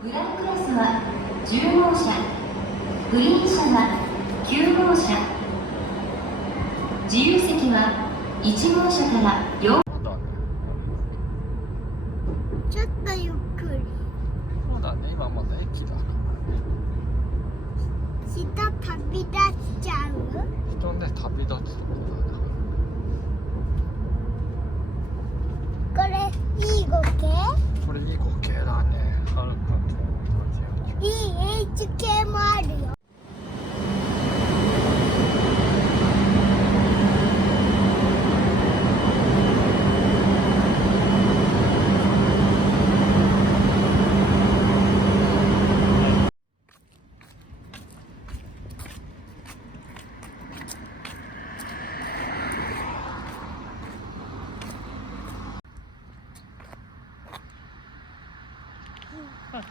グランクラスは10号車、グリーン車は9号車、自由席は1号車から4。ちょっとゆっくり。そうだね、今まだ駅だからね。下旅立っちゃう？人ね、旅立つところだ。これいいゴケ？これいい光景だね。はるかと同じやいい H 系もあるよ。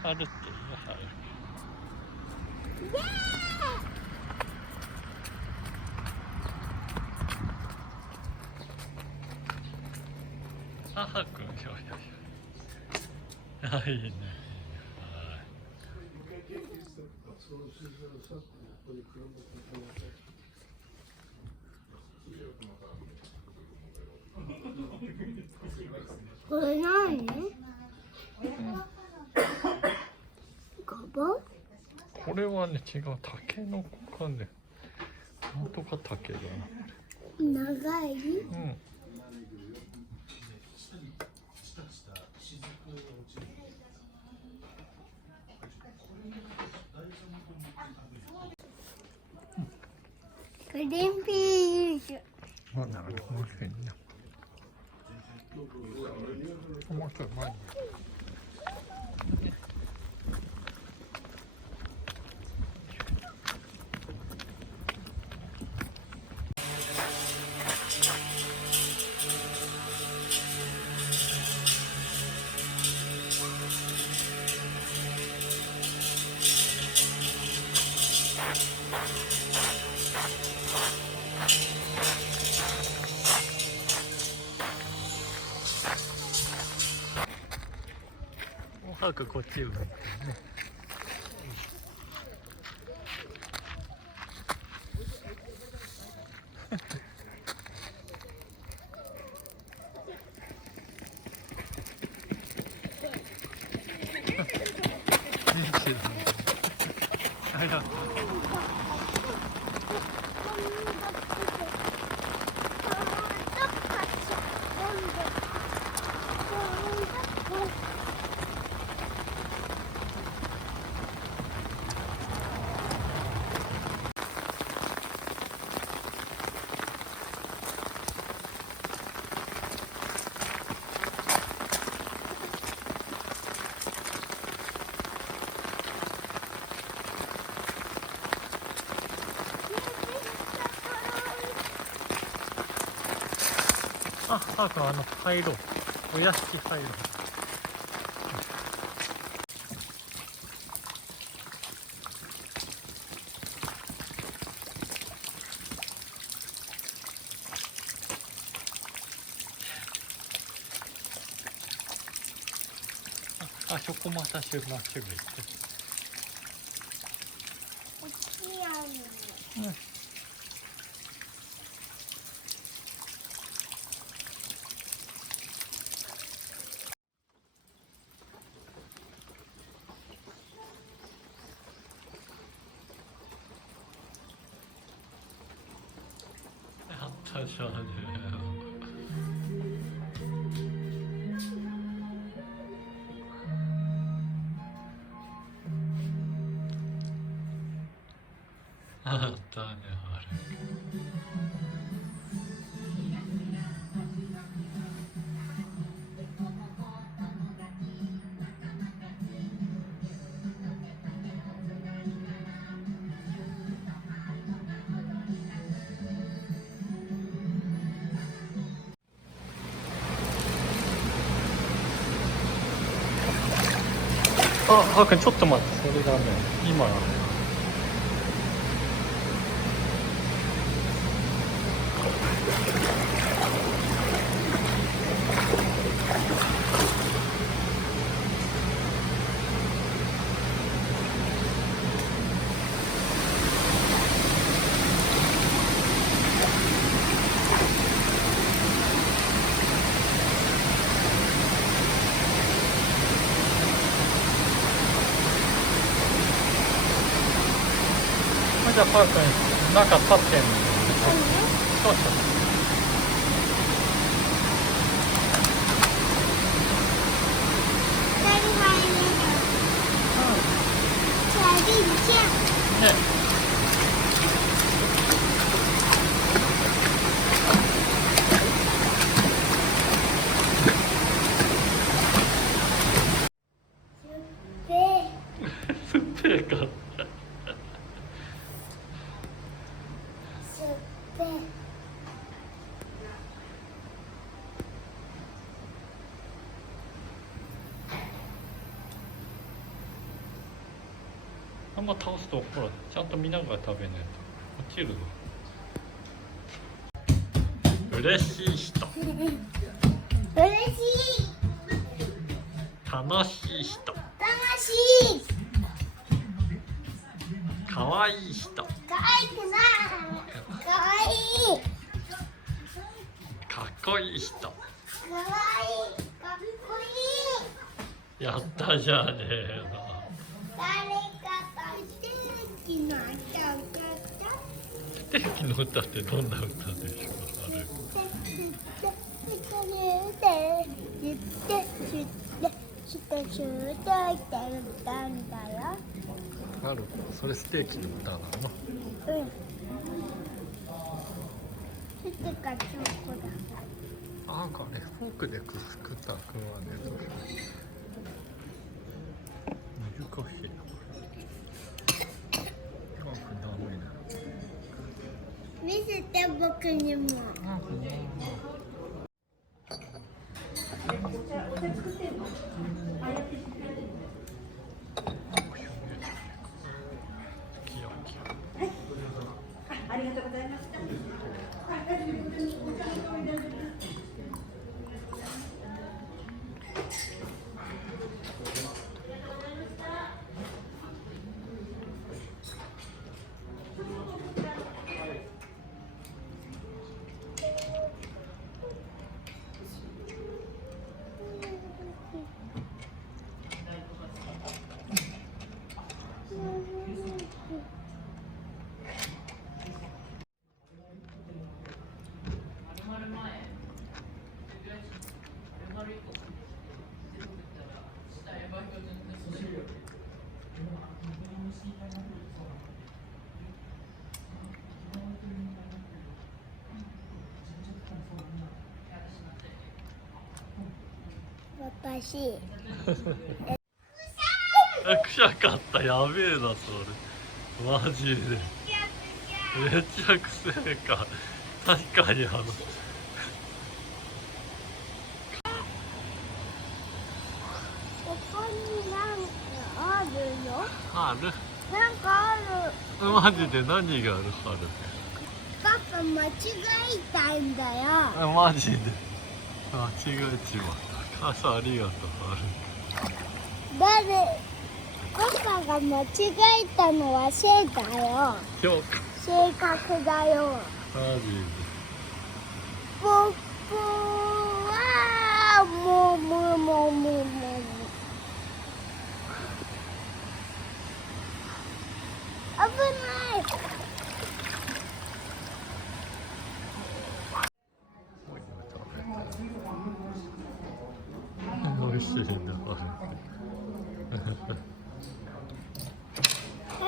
あるっていいよ、ある。イエーイ！母くん、いやいやいや。いいね。これ何？ごぼう？これはね、違う、タケノコかね。なんとかタケだな。長い？うん。グリーンピース。まだありませんね。面白い、前に。早くこっちを向いてね。あ、入ろう。お屋敷入ろう。あそこまたまっすぐ行って。こっちにあるの。うん。やったじゃねえよ。あったね、あれ。あ、くんちょっと待って、それだね。今。じゃあパー君なんか立ってんの。そうそう。ね。すっぺえか。あんま倒すとほらちゃんと見ながら食べないと落ちるぞ。嬉しい人、嬉しい。楽しい人、楽しい。かわいい人、かわいくない。かわいい。かっこいい人。かわいい。かっこいい。やったじゃねえの。誰かとステーキのステーキの歌ってどんな歌でしょう。あれある、それステーキの歌なの。うん。ステーキかチョコだ。なんかね、フォークで作ったくんはね、難しいな。フォークダメだ。見せて僕にも。ありがとうございました。私。くしゃかった、やべえなそれ。マジで。めっちゃくせえか。確かにここになんかあるよ。ある。なんかある。マジで何があるはる。パパ間違えたんだよ。マジで。間違えちまった。母さんありがとう。パパが間違えたのはせいだよ。性格だよ。マジで。僕はもう。危ない。美味しいんだ。は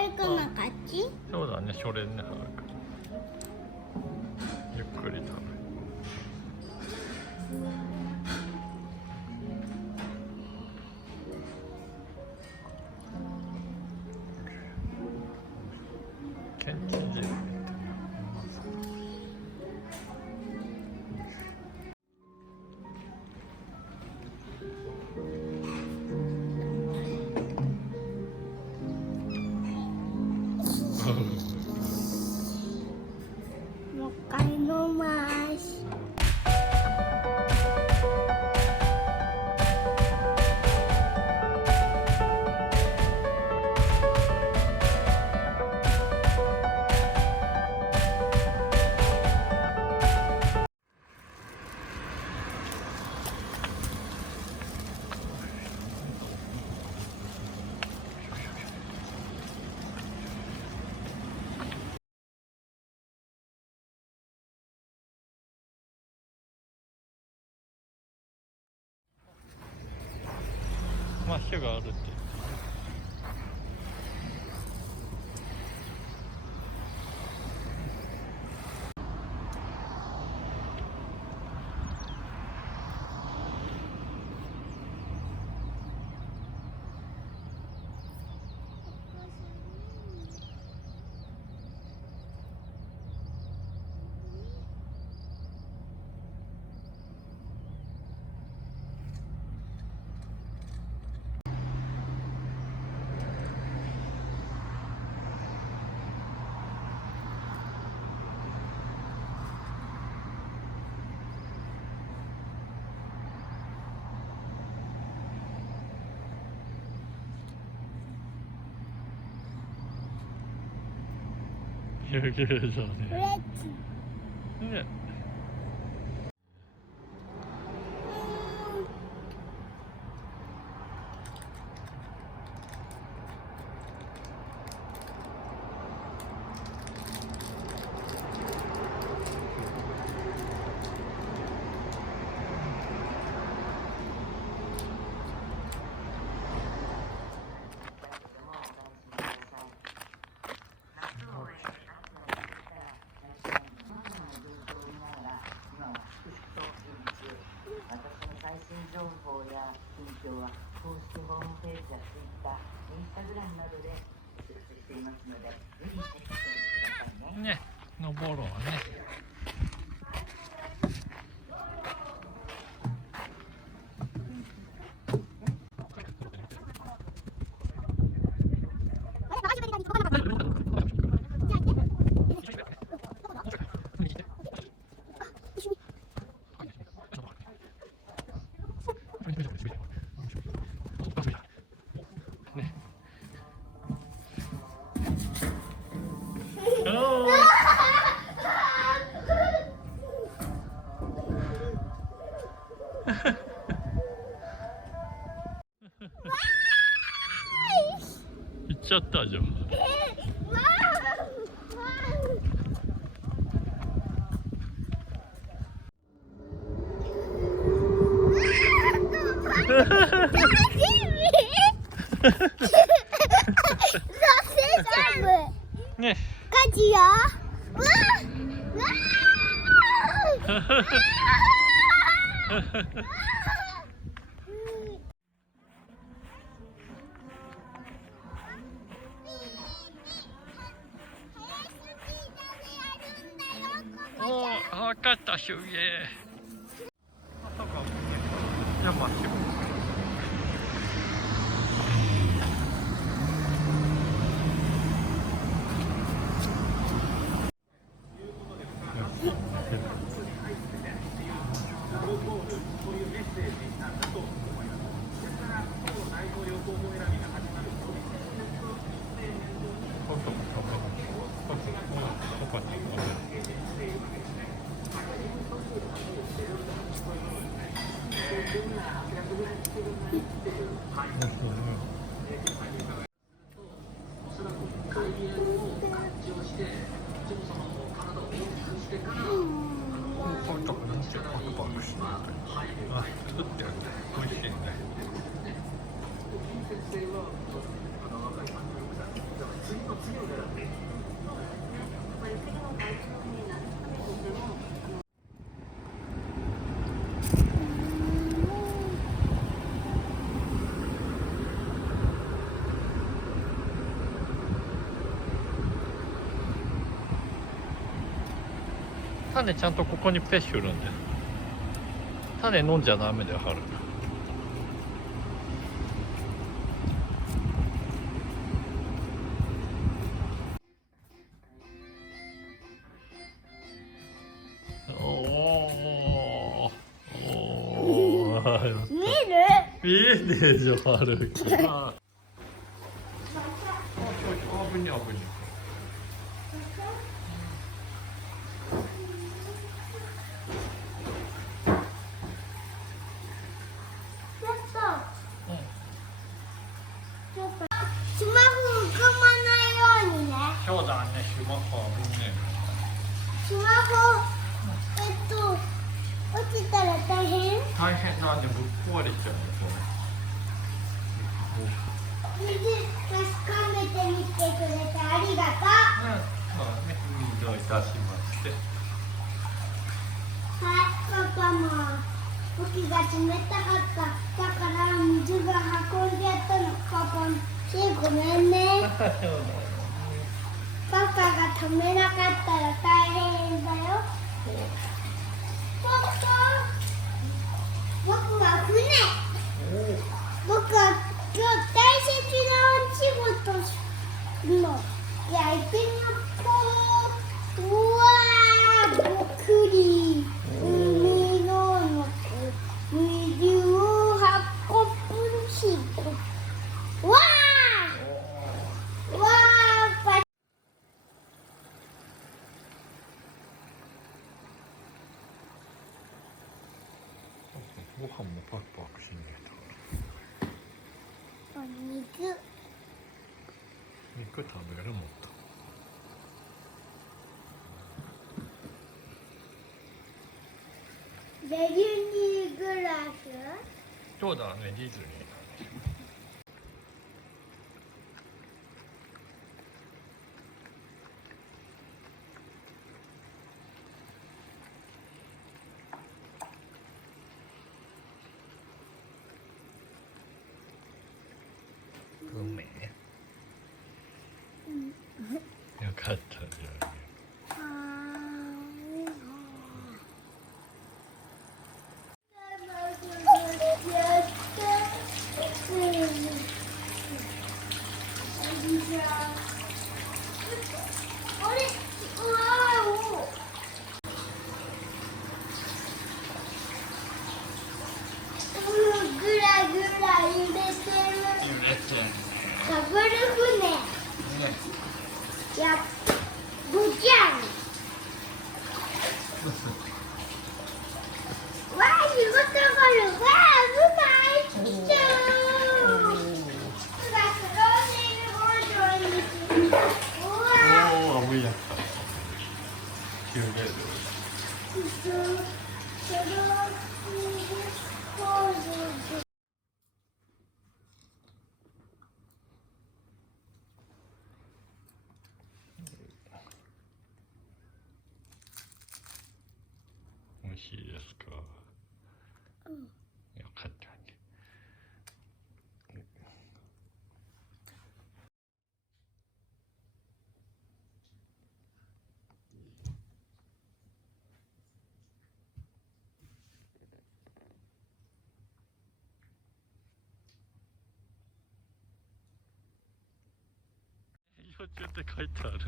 るくんの勝ち？そうだね、それね。ゆっくり食べる。けんちん汁。もう一回飲まい。るっていうか湯気じゃフレねッチね最新情報や近況は公式ホームページや Twitter、Instagram などでお知らせしていますので、ぜひチェックしてみてくださいね。ね登ろうね行っちゃったじゃん。ね。火事よ。うわお、わかったしゅうげ。じゃあ待って。種ちゃんとここにペッシュるんだよ。種飲んじゃダメだよ、春。見えねえじゃん、春。危ね危ね。スマホ浮かばないようにね。そうだね、スマホ危ねスマホ落ちたら大変。大変なんでぶっ壊れちゃうよ、これ。水確かめてみてくれてありがとう。まあね、どういたしまして。はい、パパも時が冷たかった。だから水が運んでやったの。パパ、ごめんね。パパが止めなかったら大変だよ。パパ、僕は船。僕は今日大切なお仕事するの。じゃあ行ってみよう。うわー、ぼっくり。海の中、水を運ぶ仕事。わーわー、ご飯もパクパクしねえと。お肉。肉食べるもんと。ディズニーグラス。そうだね、ディズニー。うめえ。よかったじゃん。ぐらぐら揺れてる。ダブル船。やっ、ごちゃん。わあ、仕事がある。わあ、危ない。ちゃう。すがスローネイルボードにする。うわおお、危やった。急で。スローネイルボード。美味しいですか。よかったね。幼虫って書いてあるね。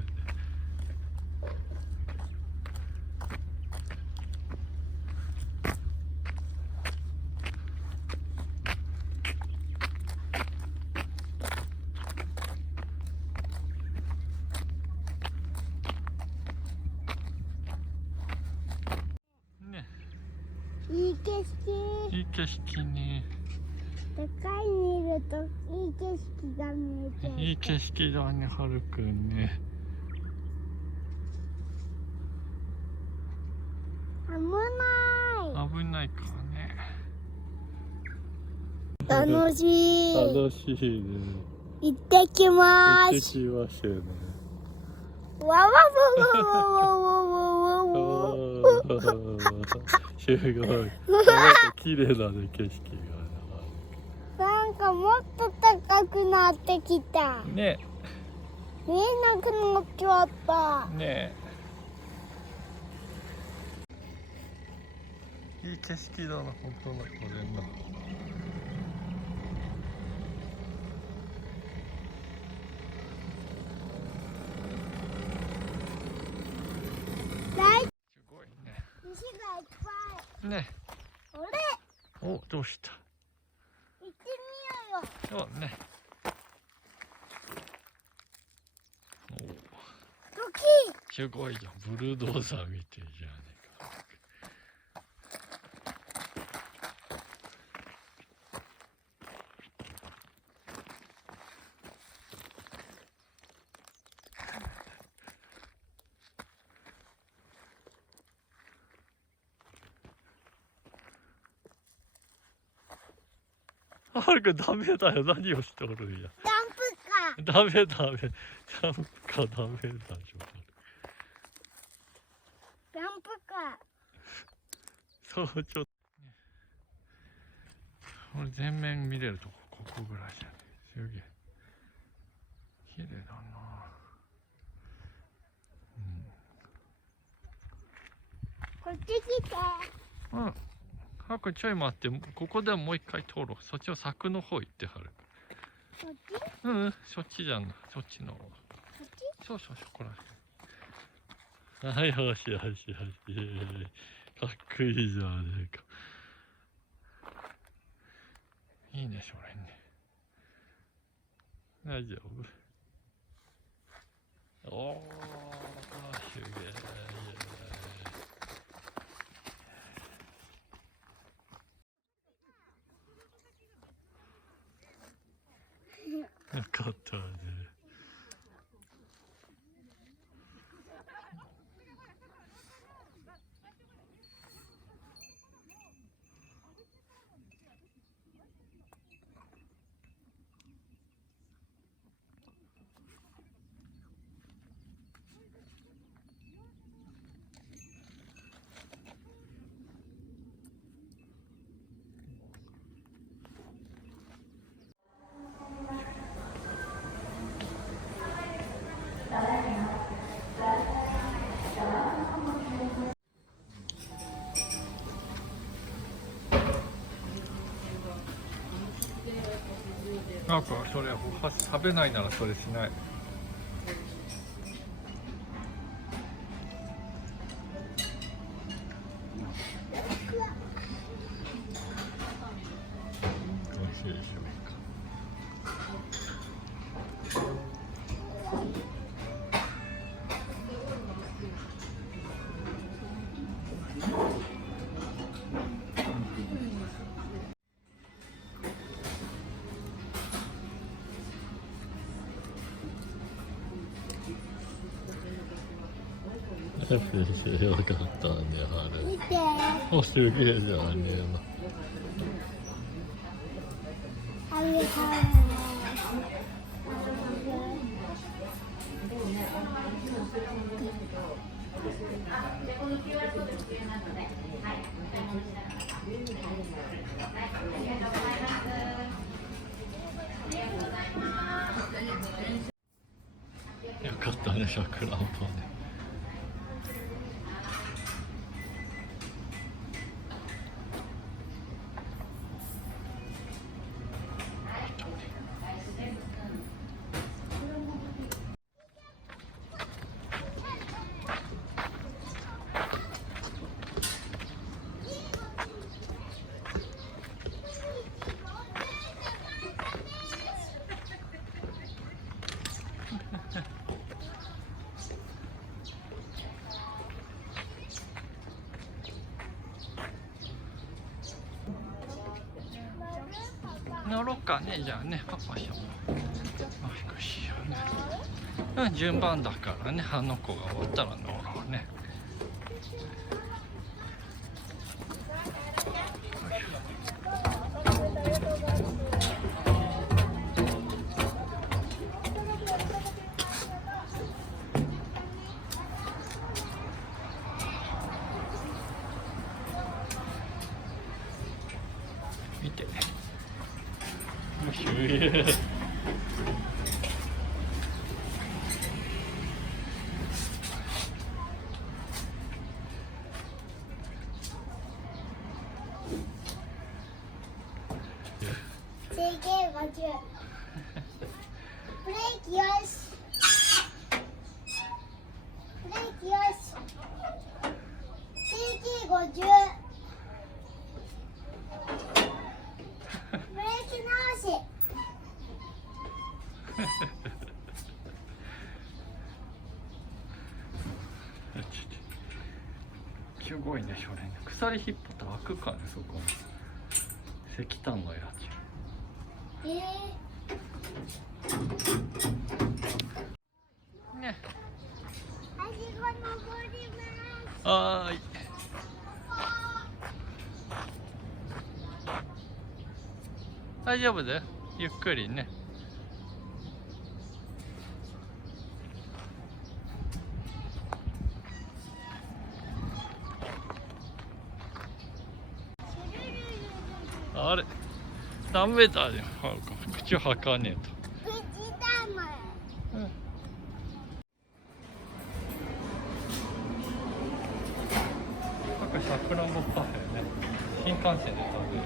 ね、いい景色。いい景色ね。高いにいるといい景色が見えちゃう。いい景色だね、はるくんね。危ない。危ないからね。楽しい。楽しいね。行ってきま行ってす。きましょうね。わわわわわわわわわ。すごい。綺麗だね、景色なんかもっと高くなってきた。が。ね。見えなくなっちゃった。ねえ。いい景色だな、本当のこれな。大すごいね。石がいっぱい。ね。あれ、お、どうした。行ってみようよ。そうね。お、時。すごいじゃん、ブルドーザー見てるじゃねえか。あ、はるくんダメだよ、何をしとるんや。ダンプカー。ダメダメ、ジャンプかダメだしょ。ダンプカそう、ちょっとこれ全面見れるとこ、ここぐらいじゃね。すげえ綺麗だな。ー。こっち来て。うん。はるくんちょい待って、ここでもう一回通ろう。そっちの柵の方行ってはる。こっち。うん、そっちじゃん。そっちの。こっち。そうそうそう、こら。はい、よしよしよし。かっこいいじゃねえか。いいね、それね。大丈夫。おー、すげえ。よかったね。なんかそれ食べないならそれしない。美味しいでしょよかったね、あれ。見て。お、すげえじゃんね。あれよかったね、さくらんぼね。乗ろっかね、じゃあね、パパしよう。よしようね。うん、順番だからね、あの子が終わったら乗ろうね。見て。すげえ。制限50。ブレーキよし。ブレーキよし。制限50。ブレーキ直し。すごいね、それね。鎖引っ張ったら開くかね、そこ。石炭のやつ。ね。はしご登ります。はーい。大丈夫だよ、ゆっくりね。あれダメだよ、口を吐かねえと。口だもん。なんかさくらんぼパフェね、新幹線で食べる。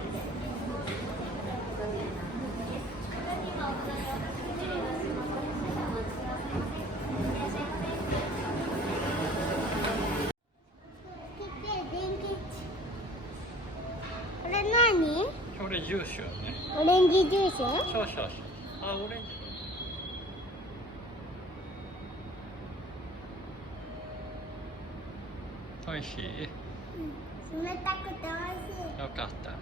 これ何？これジュースよね。オレンジジュース？そうそうそう。あ、オレンジ。おいしい。冷たくて美味しい。よかったね。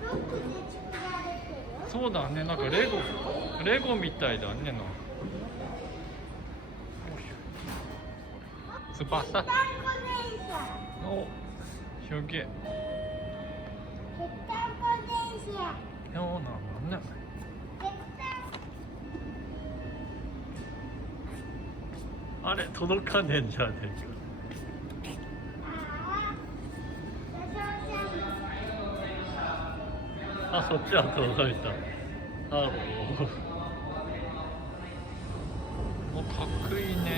ブロックで作られてる？そうだね、なんかレゴみたいだねの。翼。ぺったんこ電車。お、すげえ。ぺったんこ電車。そうなのね。ぺったん。あれ届かねえんじゃねえああ。か。あ、そっちは届いた。ハロー。お、かっこいいね。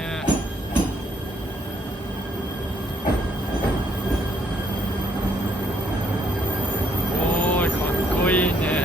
おーい、かっこいいね。